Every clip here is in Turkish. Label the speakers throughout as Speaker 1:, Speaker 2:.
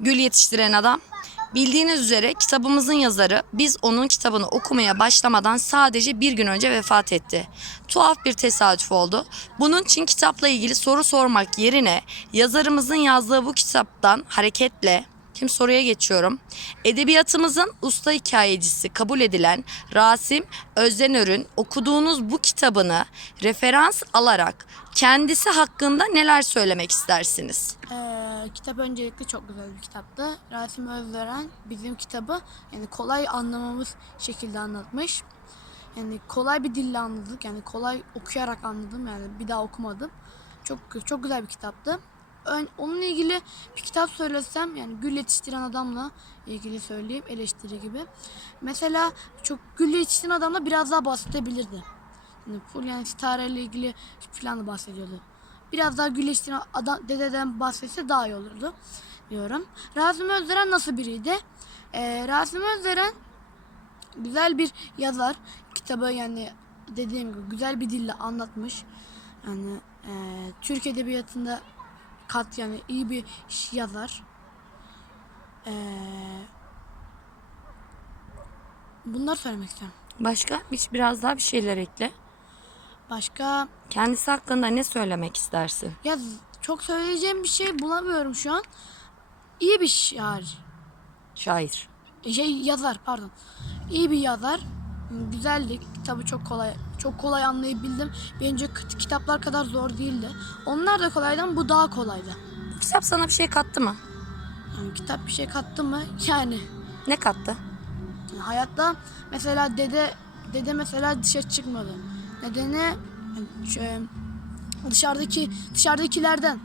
Speaker 1: Gül Yetiştiren Adam. Bildiğiniz üzere kitabımızın yazarı biz onun kitabını okumaya başlamadan sadece bir gün önce vefat etti. Tuhaf bir tesadüf oldu. Bunun için kitapla ilgili soru sormak yerine yazarımızın yazdığı bu kitaptan hareketle Şimdi soruya geçiyorum. Edebiyatımızın usta hikayecisi kabul edilen Rasim Özdenör'ün okuduğunuz bu kitabını referans alarak kendisi hakkında neler söylemek istersiniz?
Speaker 2: Ee, kitap öncelikle çok güzel bir kitaptı. Rasim Özveren bizim kitabı yani kolay anlamamız şekilde anlatmış. Yani kolay bir dille anladık. Yani kolay okuyarak anladım. Yani bir daha okumadım. Çok çok güzel bir kitaptı. Ön, onunla ilgili bir kitap söylesem yani gül yetiştiren adamla ilgili söyleyeyim eleştiri gibi. Mesela çok gül yetiştiren adamla biraz daha bahsedebilirdi. Yani full yani sitare ilgili falan da bahsediyordu. Biraz daha gül yetiştiren adam, dededen bahsetse daha iyi olurdu diyorum. Rasim Özveren nasıl biriydi? Ee, Rasim Özveren güzel bir yazar. Kitabı yani dediğim gibi güzel bir dille anlatmış. Yani e, Türk edebiyatında kat yani iyi bir yazar. E, bunlar söylemek istiyorum.
Speaker 1: Başka bir, biraz daha bir şeyler ekle.
Speaker 2: Başka
Speaker 1: Kendisi hakkında ne söylemek istersin?
Speaker 2: ya çok söyleyeceğim bir şey bulamıyorum şu an. İyi bir şair.
Speaker 1: Şair.
Speaker 2: Şey yazar pardon. İyi bir yazar. Güzeldi. Kitabı çok kolay çok kolay anlayabildim. Bence kit- kitaplar kadar zor değildi. Onlar da kolaydı ama bu daha kolaydı.
Speaker 1: Bu kitap sana bir şey kattı mı?
Speaker 2: Yani kitap bir şey kattı mı? Yani
Speaker 1: Ne kattı?
Speaker 2: Yani hayatta mesela dede dede mesela dışarı çıkmadı. Nedeni yani e, dışarıdaki dışarıdakilerden.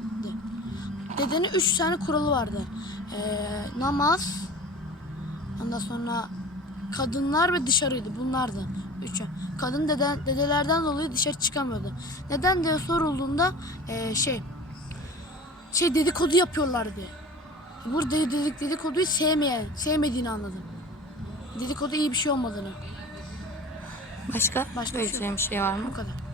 Speaker 2: Dedenin üç tane kuralı vardı. Ee, namaz, ondan sonra kadınlar ve dışarıydı. Bunlardı. Üçü. Kadın dede, dedelerden dolayı dışarı çıkamıyordu. Neden diye sorulduğunda ee, şey şey dedikodu yapıyorlar diye. Burada dedik dedikoduyu sevmeyen, sevmediğini anladım. Dedikodu iyi bir şey olmadığını.
Speaker 1: Başka?
Speaker 2: Başka bir şey
Speaker 1: bir şey var mı?
Speaker 2: Bu kadar.